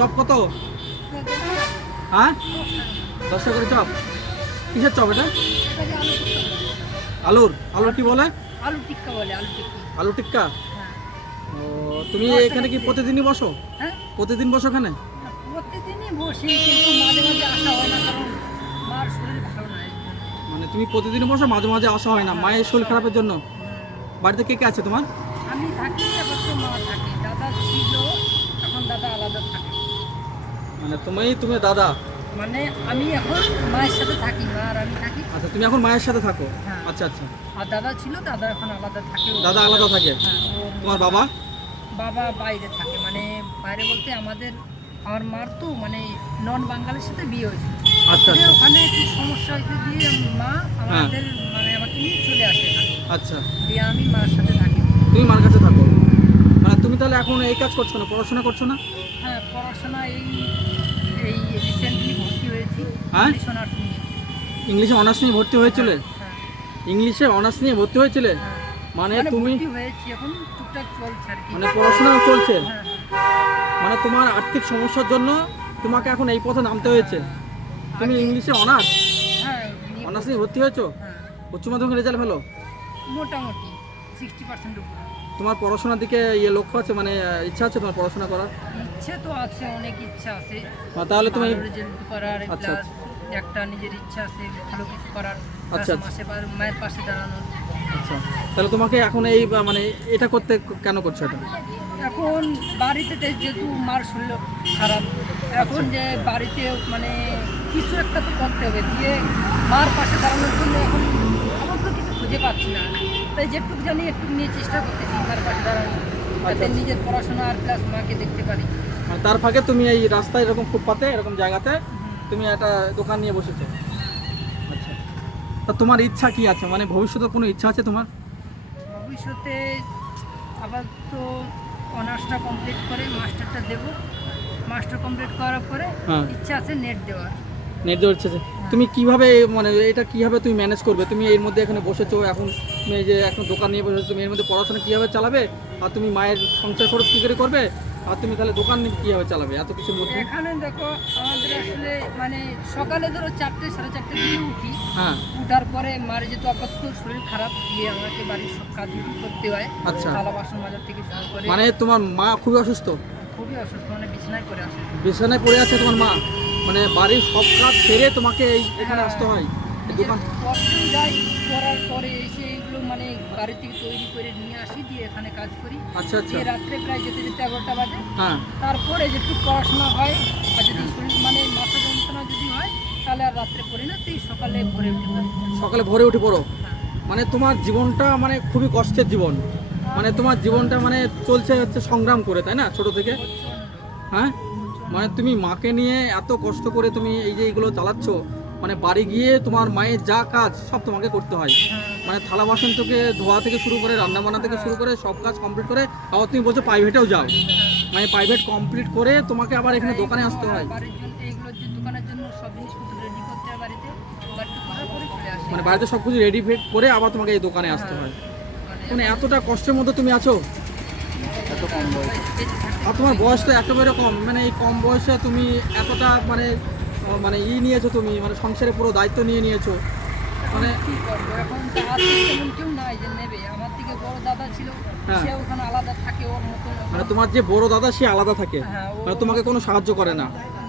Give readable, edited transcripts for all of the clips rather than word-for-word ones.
Chop কত? হ্যাঁ, 10 টাকা করে চপ। কিসের চপ এটা? আলুর কি বলে? আলু টিক্কা বলে, আলু টিক্কা। আলু টিক্কা। হ্যাঁ। ও, তুমি এখানে কি প্রতিদিনই বসো? হ্যাঁ, প্রতিদিন বসো এখানে? প্রতিদিনই বসি, কিন্তু মাঝে মাঝে আসা হয় না, কারণ মার শরীর ভালো নাই। মানে তুমি প্রতিদিনই বসো, মাঝে মাঝে আসা হয় না মায়ের শরীর খারাপের জন্য? বাড়িতে কে কে আছে তোমার? আমি থাকি, এবার তো মা থাকে, দাদা ছিল, এখন দাদা আলাদা থাকে। মানে তুমি দাদা? মানে আমি এখন মায়ের সাথে থাকি, মা আর আমি থাকি। আচ্ছা, তুমি এখন মায়ের সাথে থাকো? হ্যাঁ। আচ্ছা আচ্ছা। আর দাদা ছিল, দাদা এখন আলাদা থাকে। দাদা আলাদা থাকে? হ্যাঁ, তোমার বাবা? বাবা বাইরে থাকে, মানে বাইরে বলতে আমার মার তো মানে নন বাঙালির সাথে বিয়ে হয়েছে। আচ্ছা দিয়ে আচ্ছা। ওখানে একটু সমস্যা হয়েছে, দিয়ে মা আমাদের মানে আমাকে নিয়ে চলে আসে এখানে। আচ্ছা, দিয়ে আমি মার সাথে থাকি। তুমি মার কাছে থাকো? মানে তুমি তাহলে এখন এই কাজ করছো না, পড়াশোনা করছো না? হ্যাঁ, পড়াশোনা এই এই রিসেন্টলি ভর্তি হয়েছি। হ্যাঁ? ইংলিশ অনার্স নিয়ে। ইংলিশে অনার্স নিয়ে ভর্তি হয়েছিলে? হ্যাঁ, ইংলিশে অনার্স নিয়ে ভর্তি হয়েছিলে? হ্যাঁ। মানে মানে তুমি ভর্তি হয়েছি, এখন টুকটাক চলছে আর কি। মানে পড়াশোনা চলছে? হ্যাঁ, মানে তোমার আর্থিক সমস্যার জন্য তোমাকে এখন এই পথে নামতে হয়েছে? তুমি ইংলিশে অনার্স হ্যাঁ, অনার্স নিয়ে ভর্তি হয়েছো? হ্যাঁ, উচ্চ মাধ্যমিক রেজাল্ট ভালো? মোটামুটি 60% উপরে। তোমার পড়াশোনার দিকে লক্ষ্য আছে, মানে ইচ্ছা আছে তোমার পড়াশোনা করার? ইচ্ছে তো আছে, অনেক ইচ্ছা আছে। তাহলে তুমি ভালো রেজাল্ট করার, আচ্ছা, প্লাস একটা নিজের ইচ্ছা আছে ভালো কিছু করার, আচ্ছা, প্লাস মায়ের পাশে দাঁড়ানোর। আচ্ছা, তাহলে তোমাকে এখন এই মানে এটা করতে কেন করছো এটা? এখন বাড়িতে যেহেতু মার শরীর খারাপ, এখন যে বাড়িতে মানে কিছু একটা তো করতে হবে, দিয়ে মার পাশে দাঁড়ানোর জন্য এখন আমার তো কিছু খুঁজে পাচ্ছি না। তাই যেটুকু জানি একটু নিয়ে চেষ্টা করতেছি মার পাশে দাঁড়ানো, যাতে নিজের পড়াশোনা আর প্লাস মাকে দেখতে পারি। তার ফাঁকে তুমি এই রাস্তায় এরকম ফুটপাতে এরকম জায়গাতে তুমি একটা দোকান নিয়ে বসেছো? আচ্ছা, তা তোমার ইচ্ছা কি আছে, মানে ভবিষ্যতে কোনো ইচ্ছা আছে তোমার? ভবিষ্যতে আবার তো অনার্সটা কমপ্লিট করে মাস্টারটা দেব, মাস্টার কমপ্লিট করার পরে হ্যাঁ। ইচ্ছা আছে নেট দেওয়ার। নেট দেওয়ার ইচ্ছা আছে? তুমি কিভাবে মানে এটা কিভাবে তুমি ম্যানেজ করবে? তুমি এর মধ্যে এখানে বসেছো, এখন তুমি এই যে এখন দোকান নিয়ে বসেছো, তুমি এর মধ্যে পড়াশোনা কিভাবে চালাবে, আর তুমি মায়ের সংসার খরচ কী করে করবে, আর তুমি তাহলে দোকান কিভাবে চালাবে এত কিছুর মধ্যে? এখানে দেখো আমাদের আসলে মানে সকালে ধরো 4টে 4:30 দিকে উঠি। হ্যাঁ। উঠার পরে মার যেহেতু আপাতত শরীর খারাপ, দিয়ে আমাকে বাড়ির সব কাজ করতে হয়। আচ্ছা। থালা বাসন মাজার থেকে শুরু করে। মানে তোমার মা খুবই অসুস্থ? খুবই অসুস্থ, মানে বিছানায় পড়ে আসে। বিছানায় পড়ে আছে তোমার মা? মানে বাড়ির সব কাজ সেরে তোমাকে এখানে আসতে হয় এই দোকান? কষ্টই যাই, করার পরে এসে এগুলো মানে বাড়ি থেকে তৈরি করে নিয়ে আসি, দিয়ে এখানে কাজ করি। আচ্ছা আচ্ছা। দিয়ে রাত্রে প্রায় যেতে যেতে 11টা বাজে। হ্যাঁ। তারপরে যেটুকু পড়াশোনা হয়, আর যদি শরীর মানে মাথা যন্ত্রণা যদি হয়, তাহলে আর রাত্রে পড়ি না, তুই সকালে ভোরে উঠে পড়ি। সকালে ভোরে উঠে পড়ো? হ্যাঁ। মানে তোমার জীবনটা মানে খুবই কষ্টের জীবন, মানে তোমার জীবনটা মানে চলছে হচ্ছে সংগ্রাম করে, তাই না, ছোট থেকে? হ্যাঁ, মানে তুমি মাকে নিয়ে এত কষ্ট করে তুমি এই যে এইগুলো চালাচ্ছ, মানে বাড়ি গিয়ে তোমার মায়ের যা কাজ সব তোমাকে করতে হয়, মানে থালা বাসন থেকে ধোয়া থেকে শুরু করে রান্না বান্না থেকে শুরু করে সব কাজ কমপ্লিট করে, আবার তুমি বলছো প্রাইভেটেও যাও, মানে প্রাইভেট কমপ্লিট করে তোমাকে আবার এখানে দোকানে আসতে হয়। বাড়ির জন্য এইগুলোর যে দোকানের জন্য সব জিনিসপত্র রেডি করতে হয় বাড়িতে করার পরে চলে আসি। মানে বাড়িতে সব কিছু রেডি করে আবার তোমাকে এই দোকানে আসতে হয়। মানে এতটা কষ্টের মধ্যে তুমি আছো? এত কম বয়স, আর তোমার বয়স তো একেবারে কম, মানে এই কম বয়সে তুমি এতটা মানে মানে নিয়েছো তুমি, মানে সংসারে পুরো দায়িত্ব নিয়েছো, মানে কি করবো, এখন তো আর্থিক তেমন কেউ নাই যে নেবে। আমার থেকে বড় দাদা ছিল, হ্যাঁ। সে ওখানে আলাদা থাকে ওর মতো। মানে তোমার যে বড় দাদা সে আলাদা থাকে, হ্যাঁ, মানে তোমাকে কোনো সাহায্য করে না?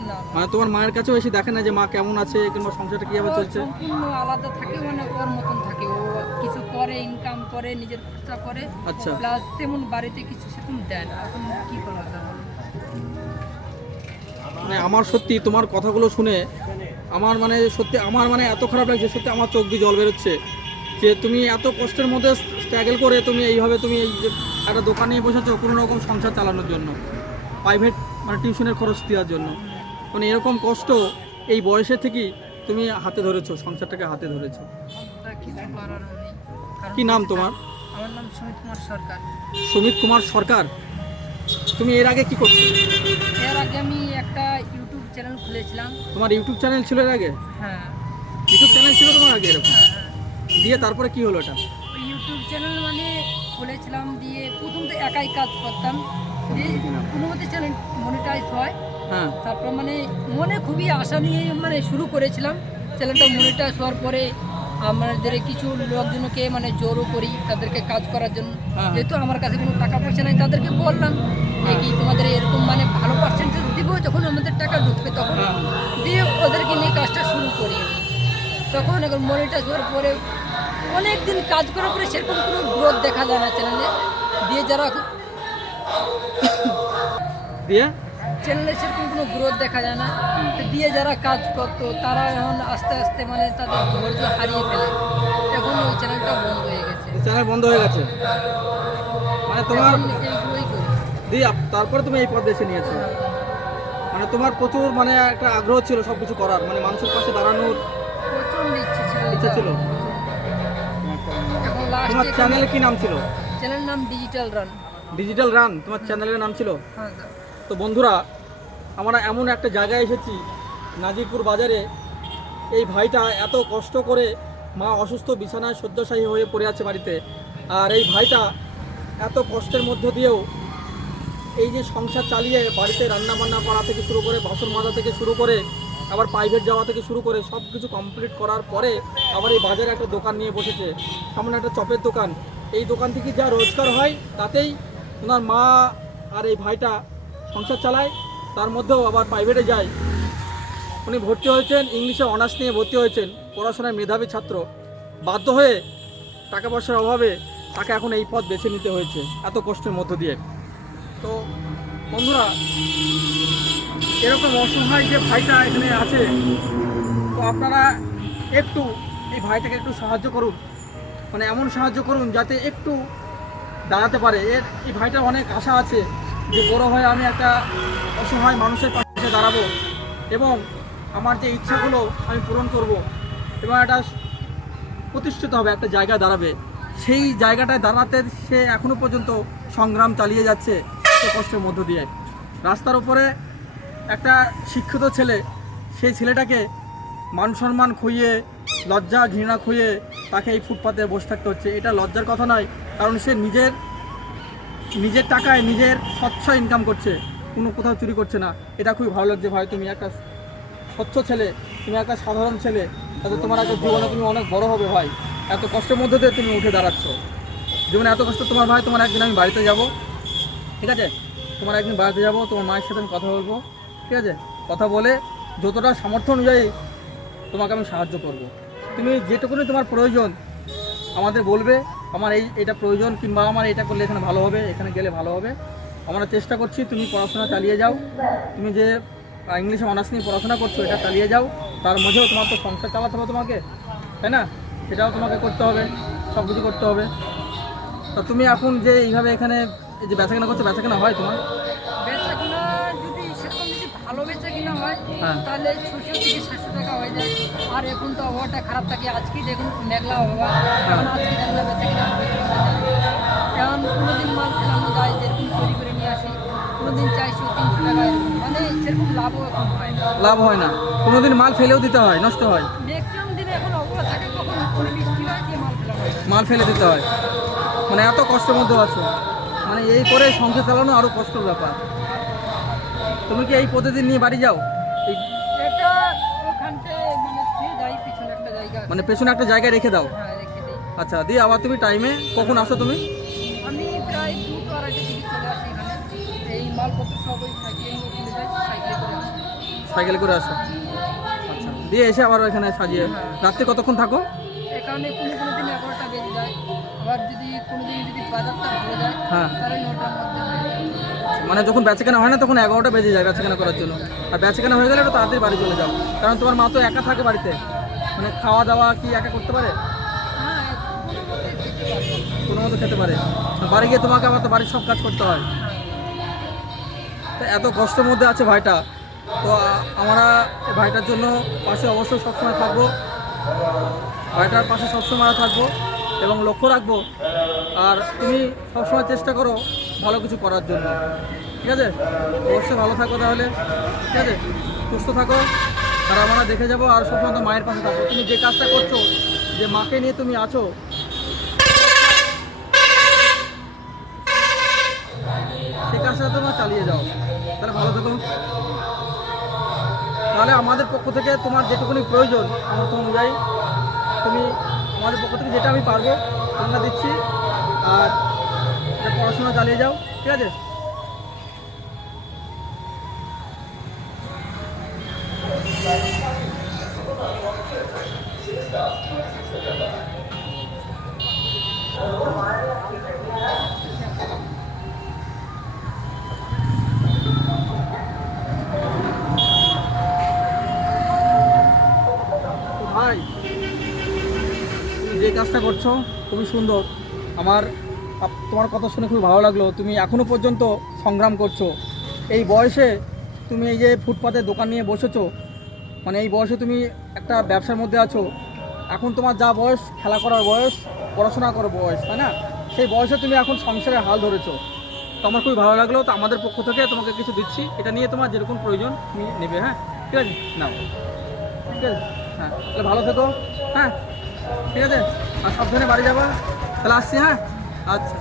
না, মানে তোমার মায়ের কাছেও এসে দেখে না যে মা কেমন আছে কিংবা সংসারটা কিভাবে ও চলছে? সম্পূর্ণ আলাদা থাকে, মানে ওর মতন থাকে। ও কিছু করে, ইনকাম করে, নিজের খরচা করে, আচ্ছা। প্লাস তেমন বাড়িতে কিছু সেরকম দেয় না। এখন কি করা যায় বলো? মানে আমার সত্যি তোমার কথাগুলো শুনে আমার মানে সত্যি আমার মানে এত খারাপ লাগছে, সত্যি আমার চোখ দিয়ে জল বেরোচ্ছে যে তুমি এত কষ্টের মধ্যে স্ট্রাগল করে তুমি এইভাবে তুমি এই যে একটা দোকান নিয়ে বসেছো কোনো রকম সংসার চালানোর জন্য, প্রাইভেট মানে টিউশনের খরচ দেওয়ার জন্য, মানে এরকম কষ্ট এই বয়সে থেকেই তুমি হাতে ধরেছো, সংসারটাকে হাতে ধরেছো। তা কিছু করার নেই। কারণ কি নাম তোমার? আমার নাম সুমিত কুমার সরকার। সুমিত কুমার সরকার। তুমি এর আগে কি করছো? এর আগে আমি একটা ইউটিউব চ্যানেল খুলেছিলাম। তোমার ইউটিউব চ্যানেল ছিল এর আগে? হ্যাঁ, ইউটিউব চ্যানেল ছিল তোমার আগে এরকম? হ্যাঁ, দিয়ে তারপরে কি হলো এটা? ওই ইউটিউব চ্যানেল মানে খুলেছিলাম, দিয়ে প্রথম তো একাই কাজ করতাম, দিয়ে কোনো মতে চ্যানেল মনিটাইজ হয়, হ্যাঁ তারপর মানে মনে খুবই আশা নিয়ে মানে শুরু করেছিলাম চ্যানেলটা। মনিটাইজ হওয়ার পরে আমাদের কিছু লোকজনকে মানে জোরও করি তাদেরকে কাজ করার জন্য। হ্যাঁ। যেহেতু আমার কাছে কোনো টাকা পয়সা নাই, তাদেরকে বললাম যে কি তোমাদের এরকম মানে ভালো পার্সেন্টেজ দিব, যখন আমাদের টাকা ঢুকবে তখন হ্যাঁ। দিয়ে ওদেরকে নিয়ে কাজটা শুরু করি আমি। তখন এখন মনিটাইজ হওয়ার পরে অনেক দিন কাজ করার পরে সেরকম কোনো গ্রোথ দেখা যায় না চ্যানেলে। দিয়ে যারা দিয়ে চ্যানেলে সেরকম কোনো গ্রোথ দেখা যায় না। তো দিয়ে যারা কাজ করতো তারা এখন আস্তে আস্তে মানে তাদের ধৈর্য হারিয়ে ফেলে, এখন ওই চ্যানেলটা বন্ধ হয়ে গেছে। চ্যানেল বন্ধ হয়ে গেছে, মানে তোমার এখন এইগুলোই করি। দিয়ে তারপরে তুমি এই পথ বেছে নিয়েছো। মানে তোমার প্রচুর মানে একটা আগ্রহ ছিল সব কিছু করার, মানে মানুষের পাশে দাঁড়ানোর প্রচন্ড ইচ্ছে ছিল ইচ্ছা ছিল। এখন তোমার লাস্টে চ্যানেলের কি নাম ছিল? চ্যানেলের নাম ডিজিটাল রান। ডিজিটাল রান তোমার চ্যানেলের নাম ছিল। হ্যাঁ স্যার। তো বন্ধুরা, আমরা এমন একটা জায়গায় এসেছি নাজিরপুর বাজারে। এই ভাইটা এত কষ্ট করে, মা অসুস্থ, বিছানায় শয্যাশায়ী হয়ে পড়ে আছে বাড়িতে, আর এই ভাইটা এত কষ্টের মধ্য দিয়েও এই যে সংসার চালিয়ে বাড়িতে রান্না বান্না করা থেকে শুরু করে, বাসন মাজা থেকে শুরু করে, আবার প্রাইভেট যাওয়া থেকে শুরু করে সব কিছু কমপ্লিট করার পরে আবার এই বাজারে একটা দোকান নিয়ে বসেছে, সামনে একটা চপের দোকান। এই দোকান থেকে যা রোজগার হয় তাতেই ওনার মা আর এই ভাইটা সংসার চালায়। তার মধ্যেও আবার প্রাইভেটে যায়। উনি ভর্তি হয়েছেন, ইংলিশে অনার্স নিয়ে ভর্তি হয়েছেন, পড়াশোনায় মেধাবী ছাত্র। বাধ্য হয়ে টাকা পয়সার অভাবে তাকে এখন এই পথ বেছে নিতে হয়েছে এত কষ্টের মধ্য দিয়ে। তো বন্ধুরা, এরকম অসহায় যে ভাইটা এখানে আছে, তো আপনারা একটু এই ভাইটাকে একটু সাহায্য করুন, মানে এমন সাহায্য করুন যাতে একটু দাঁড়াতে পারে। এই ভাইটার অনেক আশা আছে যে বড় হয়ে আমি একটা অসহায় মানুষের পাশে দাঁড়াবো এবং আমার যে ইচ্ছাগুলো আমি পূরণ করব এবং একটা প্রতিষ্ঠিত হবে, একটা জায়গায় দাঁড়াবে। সেই জায়গাটায় দাঁড়াতে সে এখনও পর্যন্ত সংগ্রাম চালিয়ে যাচ্ছে এত কষ্টের মধ্য দিয়ে। রাস্তার উপরে একটা শিক্ষিত ছেলে, সেই ছেলেটাকে মান সম্মান খুইয়ে, লজ্জা ঘৃণা খুইয়ে তাকে এই ফুটপাতে বসে থাকতে হচ্ছে। এটা লজ্জার কথা নয়, কারণ সে নিজের টাকায় নিজের স্বচ্ছ ইনকাম করছে, কোনো কোথাও চুরি করছে না। এটা খুবই ভালো লাগছে ভাই, তুমি একটা স্বচ্ছ ছেলে, তুমি একটা সাধারণ ছেলে, তাতে তোমার একটা জীবনে তুমি অনেক বড় হবে ভাই। এত কষ্টের মধ্যে দিয়ে তুমি উঠে দাঁড়াচ্ছ। জীবনে এত কষ্ট তোমার ভাই, তোমার একদিন আমি বাড়িতে যাব, ঠিক আছে? তোমার একদিন বাড়িতে যাব, তোমার মায়ের সাথে আমি কথা বলবো, ঠিক আছে? কথা বলে যতটা সামর্থ্য অনুযায়ী তোমাকে আমি সাহায্য করব। তুমি যেটুকুনি তোমার প্রয়োজন আমাদের বলবে, আমার এটা প্রয়োজন, কিংবা আমার এটা করলে এখানে ভালো হবে, এখানে গেলে ভালো হবে। আমরা চেষ্টা করছি তুমি পড়াশোনা চালিয়ে যাও। তুমি যে ইংলিশে অনার্স নিয়ে পড়াশোনা করছো এটা চালিয়ে যাও। তার মধ্যেও তোমার তো সংসার চালাতে হবে তোমাকে, তাই না? সেটাও তোমাকে করতে হবে, সব কিছু করতে হবে। তা তুমি এখন যে এইভাবে এখানে এই যে বেচাকেনা করছো, বেচাকেনা হয় তোমার? বেচাকেনা যদি সেরকম যদি ভালো বেচাকেনা হয় হ্যাঁ। তাহলে 600 থেকে 700 টাকা হয়ে যায়। আর এখন তো আবহাওয়াটা খারাপ থাকে, আজকে দেখুন মেঘলা আবহাওয়া, এখন আজকে মেঘলা বেচাকেনা হয়ে যায়। এখন কোনোদিন মাল ফেলানো যায়, যেরকম তৈরি করে নিয়ে আসি, কোনোদিন 400-300 টাকায়, মানে সেরকম লাভও এখন হয় না। লাভ হয় না, কোনোদিন মাল ফেলেও দিতে হয়, নষ্ট হয়, ম্যাক্সিমাম দিনে এখন অবস্থা থাকে, কখন কোনো বৃষ্টি হয় যে মাল ফেলা হয় না। মাল ফেলে দিতে হয়। মানে এত কষ্টের মধ্যে আছো, মানে এই করে সংসার চালানো আরও কষ্টের ব্যাপার। তুমি কি এই প্রতিদিন নিয়ে বাড়ি যাও? এই এটা ওখানতে মানে দিয়ে যাই, পিছনে একটা জায়গা আছে। মানে পেছনে একটা জায়গায় রেখে দাও? হ্যাঁ, রেখে দিই। আচ্ছা, দিয়ে আবার তুমি টাইমে কখন আসো তুমি? আমি প্রায় 2-2:30 দিকে চলে আসি এখানে। এই মালপত্র সব ওই সাইকেলে নিয়ে চলে যাই, সাইকেলে করে আসি। সাইকেল করে আসো? আচ্ছা, দিয়ে এসে আবার এখানে সাজিয়ে রাত্রে কতক্ষণ থাকো? এখানে কোনো দিন 11টা বেজে যায়, আবার যদি কোনো দিন যদি বাজারটা হয়ে যায় হ্যাঁ, তাহলে 9টার মধ্যে হয়ে যায়। মানে যখন বেচাকেনা হয় না তখন 11টা বেজে যায় বেচাকেনা করার জন্য। আর বেচাকেনা হয়ে গেলে একটু তাড়াতাড়ি বাড়ি চলে যাও, কারণ তোমার মা তো একা থাকে বাড়িতে। মানে খাওয়া দাওয়া কি একা করতে পারে? হ্যাঁ, কোনো মতো খেতে পারে। বাড়ি গিয়ে তোমাকে আবার তো বাড়ির সব কাজ করতে হয়। তো এত কষ্টের মধ্যে আছে ভাইটা। তো আমরা এই ভাইটার জন্য পাশে অবশ্যই সবসময় থাকবো, ভাইটার পাশে সবসময় থাকবো এবং লক্ষ্য রাখবো। আর তুমি সবসময় চেষ্টা করো ভালো কিছু করার জন্য, ঠিক আছে? অবশ্যই ভালো থাকো তাহলে, ঠিক আছে? সুস্থ থাকো, আর আমরা দেখে যাবো। আর সবসময় তো মায়ের পাশে থাকো। তুমি যে কাজটা করছো, যে মাকে নিয়ে তুমি আছো, সেই কাজটা তোমরা চালিয়ে যাও। তাহলে ভালো থাকো। তাহলে আমাদের পক্ষ থেকে তোমার যেটুকুনি প্রয়োজন সামর্থ্য অনুযায়ী তুমি আমাদের পক্ষ থেকে যেটা আমি পারবো আমরা দিচ্ছি। আর এটা পড়াশোনা চালিয়ে যাও, ঠিক আছে? তো ভাই, তুমি যে কাজটা করছো খুবই সুন্দর। আমার তোমার কথা শুনে খুবই ভালো লাগলো। তুমি এখনো পর্যন্ত সংগ্রাম করছো এই বয়সে। তুমি এই যে ফুটপাতে দোকান নিয়ে বসেছো, মানে এই বয়সে তুমি একটা ব্যবসার মধ্যে আছো। এখন তোমার যা বয়স, খেলা করার বয়স, পড়াশোনা করার বয়স, তাই না? সেই বয়সে তুমি এখন সংসারের হাল ধরেছো। তো আমার খুবই ভালো লাগলো। তো আমাদের পক্ষ থেকে তোমাকে কিছু দিচ্ছি, এটা নিয়ে তোমার যেরকম প্রয়োজন তুমি নেবে। হ্যাঁ, ঠিক আছে, নাও। ঠিক আছে, হ্যাঁ, তাহলে ভালো থেকো। হ্যাঁ, ঠিক আছে, আর সাবধানে বাড়ি যাবা। তাহলে আসছি। হ্যাঁ, আচ্ছা।